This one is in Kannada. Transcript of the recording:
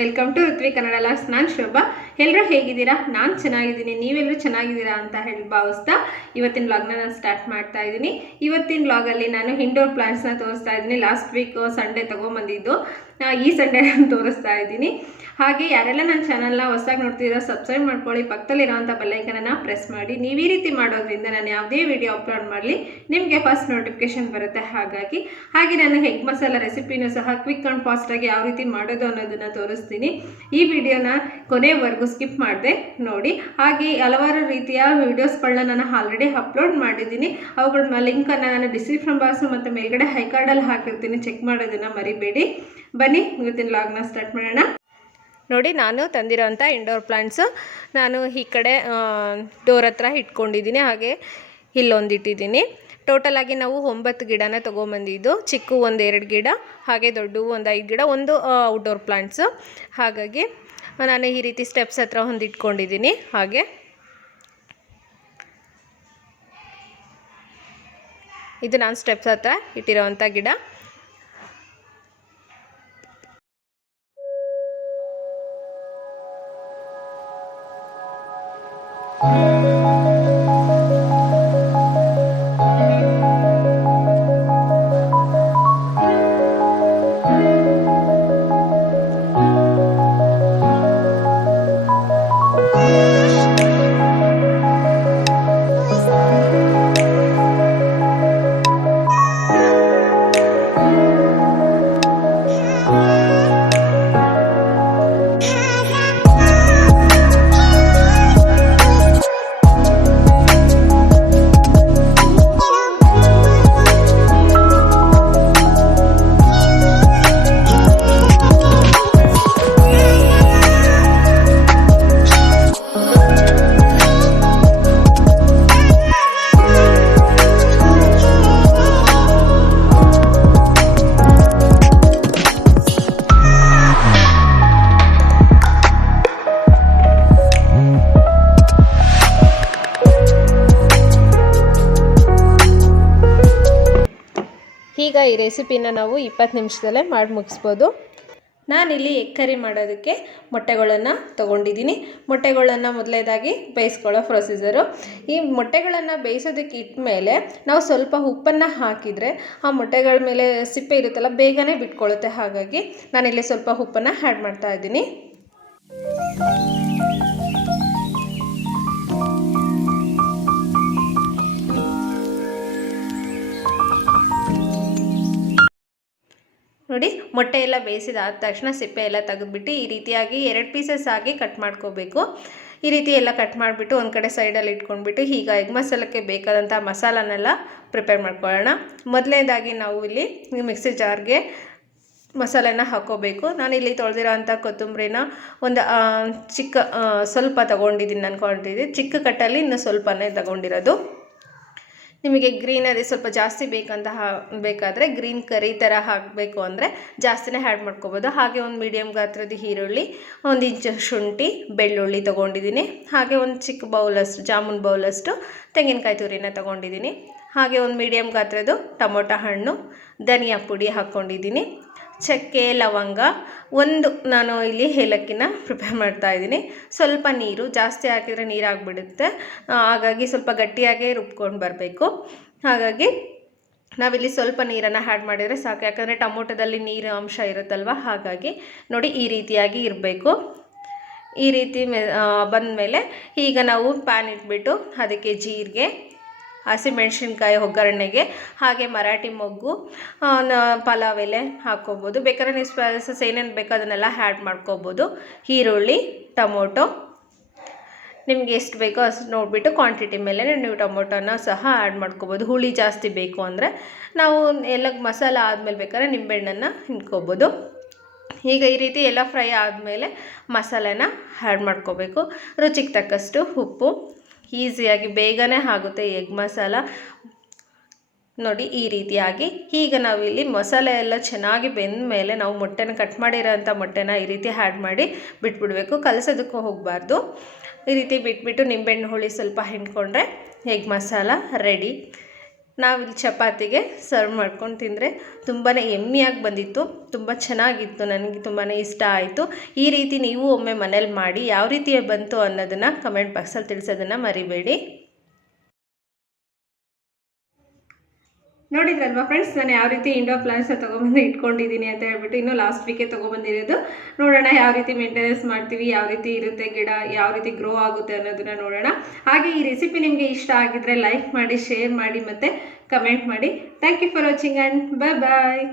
Welcome to Rithvi Kannada laws. ನಾನು ಶೋಭಾ. ಎಲ್ಲರೂ ಹೇಗಿದ್ದೀರಾ? ನಾನು ಚೆನ್ನಾಗಿದ್ದೀನಿ, ನೀವೆಲ್ಲರೂ ಚೆನ್ನಾಗಿದ್ದೀರಾ ಅಂತ ಹೇಳಿ ಭಾವಿಸ್ತಾ ಇವತ್ತಿನ ವ್ಲಾಗ್ನ ನಾನು ಸ್ಟಾರ್ಟ್ ಮಾಡ್ತಾ ಇದ್ದೀನಿ. ಇವತ್ತಿನ ವ್ಲಾಗಲ್ಲಿ ನಾನು ಇಂಡೋರ್ ಪ್ಲಾಂಟ್ಸ್ನ ತೋರಿಸ್ತಾ ಇದ್ದೀನಿ. ಲಾಸ್ಟ್ ವೀಕ್ ಸಂಡೇ ತೊಗೊಂಬಂದಿದ್ದು, ಈ ಸಂಡೇ ನಾನು ತೋರಿಸ್ತಾ ಇದ್ದೀನಿ. ಹಾಗೆ ಯಾರೆಲ್ಲ ನನ್ನ ಚಾನಲ್ನ ಹೊಸದಾಗಿ ನೋಡ್ತಿದ್ದೀರಾ ಸಬ್ಸ್ಕ್ರೈಬ್ ಮಾಡ್ಕೊಳ್ಳಿ, ಪಕ್ಕದಲ್ಲಿರೋಂಥ ಬೆಲ್ಲೈಕನನ್ನು ಪ್ರೆಸ್ ಮಾಡಿ. ನೀವು ಈ ರೀತಿ ಮಾಡೋದ್ರಿಂದ ನಾನು ಯಾವುದೇ ವಿಡಿಯೋ ಅಪ್ಲೋಡ್ ಮಾಡಲಿ ನಿಮಗೆ ಫಸ್ಟ್ ನೋಟಿಫಿಕೇಶನ್ ಬರುತ್ತೆ. ಹಾಗೆ ನಾನು ಎಗ್ ಮಸಾಲ ರೆಸಿಪಿನೂ ಸಹ ಕ್ವಿಕ್ ಆ್ಯಂಡ್ ಫಾಸ್ಟಾಗಿ ಯಾವ ರೀತಿ ಮಾಡೋದು ಅನ್ನೋದನ್ನು ತೋರಿಸ್ತೀನಿ. ಈ ವಿಡಿಯೋನ ಕೊನೆವರೆಗೂ ಸ್ಕಿಪ್ ಮಾಡದೆ ನೋಡಿ. ಹಾಗೆ ಹಲವಾರು ರೀತಿಯ ವಿಡಿಯೋಸ್ಗಳನ್ನ ನಾನು ಆಲ್ರೆಡಿ ಅಪ್ಲೋಡ್ ಮಾಡಿದ್ದೀನಿ. ಅವುಗಳ ಲಿಂಕನ್ನು ನಾನು ಡಿಸ್ಕ್ರಿಪ್ಷನ್ ಬಾಕ್ಸ್ ಮತ್ತು ಮೇಲ್ಗಡೆ ಹೈಕಾರ್ಡಲ್ಲಿ ಹಾಕಿರ್ತೀನಿ, ಚೆಕ್ ಮಾಡೋದನ್ನು ಮರಿಬೇಡಿ. ಬನ್ನಿ ಇವತ್ತಿನ ವ್ಲಾಗ್ನ ಸ್ಟಾರ್ಟ್ ಮಾಡೋಣ. ನೋಡಿ, ನಾನು ತಂದಿರೋಂಥ ಇಂಡೋರ್ ಪ್ಲಾಂಟ್ಸು ನಾನು ಈ ಕಡೆ ಡೋರ್ ಹತ್ರ ಇಟ್ಕೊಂಡಿದ್ದೀನಿ, ಹಾಗೆ ಇಲ್ಲೊಂದಿಟ್ಟಿದ್ದೀನಿ. ಟೋಟಲಾಗಿ ನಾವು 9 ಗಿಡನ ತೊಗೊಂಬಂದಿದ್ದು. ಚಿಕ್ಕ 1-2 ಗಿಡ, ಹಾಗೆ ದೊಡ್ಡವು 1-5 ಗಿಡ, ಒಂದು ಔಟ್ಡೋರ್ ಪ್ಲಾಂಟ್ಸು. ಹಾಗಾಗಿ ನಾನು ಈ ರೀತಿ ಸ್ಟೆಪ್ಸ್ ಹತ್ರ ಹೊಂದಿಟ್ಕೊಂಡಿದ್ದೀನಿ. ಹಾಗೆ ಇದು ನಾನು ಸ್ಟೆಪ್ಸ್ ಹತ್ರ ಇಟ್ಟಿರೋವಂಥ ಗಿಡ. ಈಗ ಈ ರೆಸಿಪಿನ ನಾವು 20 ನಿಮಿಷದಲ್ಲೇ ಮಾಡಿ ಮುಗಿಸ್ಬೋದು. ನಾನಿಲ್ಲಿ ಎಗ್ ಕರಿ ಮಾಡೋದಕ್ಕೆ ಮೊಟ್ಟೆಗಳನ್ನು ತೊಗೊಂಡಿದ್ದೀನಿ. ಮೊಟ್ಟೆಗಳನ್ನು ಮೊದಲನೇದಾಗಿ ಬೇಯಿಸ್ಕೊಳ್ಳೋ ಪ್ರೊಸೀಜರು. ಈ ಮೊಟ್ಟೆಗಳನ್ನು ಬೇಯಿಸೋದಕ್ಕೆ ಇಟ್ಮೇಲೆ ನಾವು ಸ್ವಲ್ಪ ಉಪ್ಪನ್ನು ಹಾಕಿದರೆ ಆ ಮೊಟ್ಟೆಗಳ ಮೇಲೆ ಸಿಪ್ಪೆ ಇರುತ್ತಲ್ಲ, ಬೇಗನೆ ಬಿಟ್ಕೊಳ್ಳುತ್ತೆ. ಹಾಗಾಗಿ ನಾನಿಲ್ಲಿ ಸ್ವಲ್ಪ ಉಪ್ಪನ್ನು ಆ್ಯಡ್ ಮಾಡ್ತಾ ಇದ್ದೀನಿ. ನೋಡಿ, ಮೊಟ್ಟೆ ಎಲ್ಲ ಬೇಯಿಸಿದಾದ ತಕ್ಷಣ ಸಿಪ್ಪೆ ಎಲ್ಲ ತೆಗೆದುಬಿಟ್ಟು ಈ ರೀತಿಯಾಗಿ 2 ಪೀಸಸ್ ಆಗಿ ಕಟ್ ಮಾಡ್ಕೋಬೇಕು. ಈ ರೀತಿ ಎಲ್ಲ ಕಟ್ ಮಾಡಿಬಿಟ್ಟು ಒಂದು ಕಡೆ ಸೈಡಲ್ಲಿ ಇಟ್ಕೊಂಡ್ಬಿಟ್ಟು ಈಗ ಎಗ್ ಮಸಾಲಕ್ಕೆ ಬೇಕಾದಂಥ ಮಸಾಲನೆಲ್ಲ ಪ್ರಿಪೇರ್ ಮಾಡ್ಕೊಳ್ಳೋಣ. ಮೊದಲನೇದಾಗಿ ನಾವು ಇಲ್ಲಿ ಮಿಕ್ಸಿ ಜಾರ್ಗೆ ಮಸಾಲೆನ ಹಾಕ್ಕೋಬೇಕು. ನಾನಿಲ್ಲಿ ತೊಳೆದಿರೋ ಅಂಥ ಕೊತ್ತಂಬರಿನ ಒಂದು ಚಿಕ್ಕ ಸ್ವಲ್ಪ ತೊಗೊಂಡಿದ್ದೀನಿ. ಅಂದ್ಕೊಂಡಿದ್ದೀನಿ ಚಿಕ್ಕ ಕಟ್ಟಲ್ಲಿ ಇನ್ನು ಸ್ವಲ್ಪನೇ ತೊಗೊಂಡಿರೋದು. ನಿಮಗೆ ಗ್ರೀನರಿ ಸ್ವಲ್ಪ ಜಾಸ್ತಿ ಬೇಕಾದರೆ ಗ್ರೀನ್ ಕರಿ ಥರ ಹಾಕಬೇಕು ಅಂದರೆ ಜಾಸ್ತಿನೇ ಆ್ಯಡ್ ಮಾಡ್ಕೋಬೋದು. ಹಾಗೆ ಒಂದು ಮೀಡಿಯಮ್ ಗಾತ್ರದ ಈರುಳ್ಳಿ, 1 ಇಂಚು ಶುಂಠಿ, ಬೆಳ್ಳುಳ್ಳಿ ತೊಗೊಂಡಿದ್ದೀನಿ. ಹಾಗೆ ಒಂದು ಚಿಕ್ಕ ಬೌಲಷ್ಟು ಜಾಮೂನ್ ಬೌಲಷ್ಟು ತೆಂಗಿನಕಾಯಿ ತುರಿನ ತೊಗೊಂಡಿದ್ದೀನಿ. ಹಾಗೆ ಒಂದು ಮೀಡಿಯಮ್ ಗಾತ್ರದ್ದು ಟೊಮೊಟೊ ಹಣ್ಣು, ಧನಿಯಾ ಪುಡಿ ಹಾಕ್ಕೊಂಡಿದ್ದೀನಿ, ಚಕ್ಕೆ, ಲವಂಗ, ನಾನು ಇಲ್ಲಿ ಏಲಕ್ಕಿನ ಪ್ರಿಪೇರ್ ಮಾಡ್ತಾಯಿದ್ದೀನಿ. ಸ್ವಲ್ಪ ನೀರು, ಜಾಸ್ತಿ ಹಾಕಿದರೆ ನೀರಾಗಿಬಿಡುತ್ತೆ. ಹಾಗಾಗಿ ಸ್ವಲ್ಪ ಗಟ್ಟಿಯಾಗೇ ರುಬ್ಕೊಂಡು ಬರಬೇಕು. ಹಾಗಾಗಿ ನಾವಿಲ್ಲಿ ಸ್ವಲ್ಪ ನೀರನ್ನು ಆ್ಯಡ್ ಮಾಡಿದರೆ ಸಾಕು, ಯಾಕಂದರೆ ಟೊಮೊಟೊದಲ್ಲಿ ನೀರು ಅಂಶ ಇರುತ್ತಲ್ವ. ಹಾಗಾಗಿ ನೋಡಿ, ಈ ರೀತಿಯಾಗಿ ಇರಬೇಕು. ಈ ರೀತಿ ಬಂದಮೇಲೆ ಈಗ ನಾವು ಪ್ಯಾನ್ ಇಟ್ಬಿಟ್ಟು ಅದಕ್ಕೆ ಜೀರಿಗೆ, ಹಸಿಮೆಣ್ಸಿನ್ಕಾಯಿ ಒಗ್ಗರಣೆಗೆ, ಹಾಗೆ ಮರಾಠಿ ಮೊಗ್ಗು, ಪಲಾವ್ ಎಲೆ ಹಾಕ್ಕೋಬೋದು. ಬೇಕಾದ್ರೆ ನೀವು ಸ್ಪೈಸಸ್ ಏನೇನು ಬೇಕೋ ಅದನ್ನೆಲ್ಲ ಆ್ಯಡ್ ಮಾಡ್ಕೋಬೋದು. ಈರುಳ್ಳಿ, ಟೊಮೊಟೊ ನಿಮಗೆ ಎಷ್ಟು ಬೇಕೋ ಅಷ್ಟು ನೋಡಿಬಿಟ್ಟು ಕ್ವಾಂಟಿಟಿ ಮೇಲೆ ನೀವು ಟೊಮೊಟೊನ ಸಹ ಆ್ಯಡ್ ಮಾಡ್ಕೋಬೋದು. ಹುಳಿ ಜಾಸ್ತಿ ಬೇಕು ಅಂದರೆ ನಾವು ಎಲ್ಲ ಮಸಾಲ ಆದಮೇಲೆ ಬೇಕಾದ್ರೆ ನಿಂಬೆಹಣ್ಣನ್ನು ಹಿಂಡ್ಕೋಬೋದು. ಈಗ ಈ ರೀತಿ ಎಲ್ಲ ಫ್ರೈ ಆದಮೇಲೆ ಮಸಾಲೆನ ಆ್ಯಡ್ ಮಾಡ್ಕೋಬೇಕು. ರುಚಿಗೆ ತಕ್ಕಷ್ಟು ಉಪ್ಪು. ಈಸಿಯಾಗಿ ಬೇಗನೆ ಆಗುತ್ತೆ ಎಗ್ ಮಸಾಲ. ನೋಡಿ, ಈ ರೀತಿಯಾಗಿ ಈಗ ನಾವಿಲ್ಲಿ ಮಸಾಲೆ ಎಲ್ಲ ಚೆನ್ನಾಗಿ ಬೆಂದ ಮೇಲೆ ನಾವು ಮೊಟ್ಟೆನ ಕಟ್ ಮಾಡಿರೋಂಥ ಮೊಟ್ಟೆನ ಈ ರೀತಿ ಆ್ಯಡ್ ಮಾಡಿ ಬಿಟ್ಬಿಡಬೇಕು. ಕಲಸೋದಕ್ಕೂ ಹೋಗಬಾರ್ದು. ಈ ರೀತಿ ಬಿಟ್ಬಿಟ್ಟು ನಿಂಬೆಹಣ್ಣು ಹುಳಿ ಸ್ವಲ್ಪ ಹಿಂಡ್ಕೊಂಡ್ರೆ ಎಗ್ ಮಸಾಲ ರೆಡಿ. ನಾವಿಲ್ಲಿ ಚಪಾತಿಗೆ ಸರ್ವ್ ಮಾಡ್ಕೊಂಡು ತಿಂದರೆ ತುಂಬಾ ಯಮ್ಮಿಯಾಗಿ ಬಂದಿತ್ತು, ತುಂಬ ಚೆನ್ನಾಗಿತ್ತು, ನನಗೆ ತುಂಬಾ ಇಷ್ಟ ಆಯಿತು. ಈ ರೀತಿ ನೀವು ಒಮ್ಮೆ ಮನೇಲಿ ಮಾಡಿ ಯಾವ ರೀತಿ ಬಂತು ಅನ್ನೋದನ್ನು ಕಮೆಂಟ್ ಬಾಕ್ಸಲ್ಲಿ ತಿಳಿಸೋದನ್ನು ಮರಿಬೇಡಿ. ನೋಡಿದ್ರಲ್ವಾ ಫ್ರೆಂಡ್ಸ್, ನಾನು ಯಾವ ರೀತಿ ಇಂಡೋರ್ ಪ್ಲಾಂಟ್ಸ್ ತೊಗೊಬಂದು ಇಟ್ಕೊಂಡಿದ್ದೀನಿ ಅಂತ ಹೇಳ್ಬಿಟ್ಟು. ಇನ್ನು ಲಾಸ್ಟ್ ವೀಕೆ ತೊಗೊಬಂದಿರೋದು. ನೋಡೋಣ ಯಾವ ರೀತಿ ಮೇಂಟೆನೆನ್ಸ್ ಮಾಡ್ತೀವಿ, ಯಾವ ರೀತಿ ಇರುತ್ತೆ ಗಿಡ, ಯಾವ ರೀತಿ ಗ್ರೋ ಆಗುತ್ತೆ ಅನ್ನೋದನ್ನ ನೋಡೋಣ. ಹಾಗೆ ಈ ರೆಸಿಪಿ ನಿಮಗೆ ಇಷ್ಟ ಆಗಿದ್ರೆ ಲೈಕ್ ಮಾಡಿ, ಶೇರ್ ಮಾಡಿ ಮತ್ತು ಕಮೆಂಟ್ ಮಾಡಿ. Thank you for watching and bye.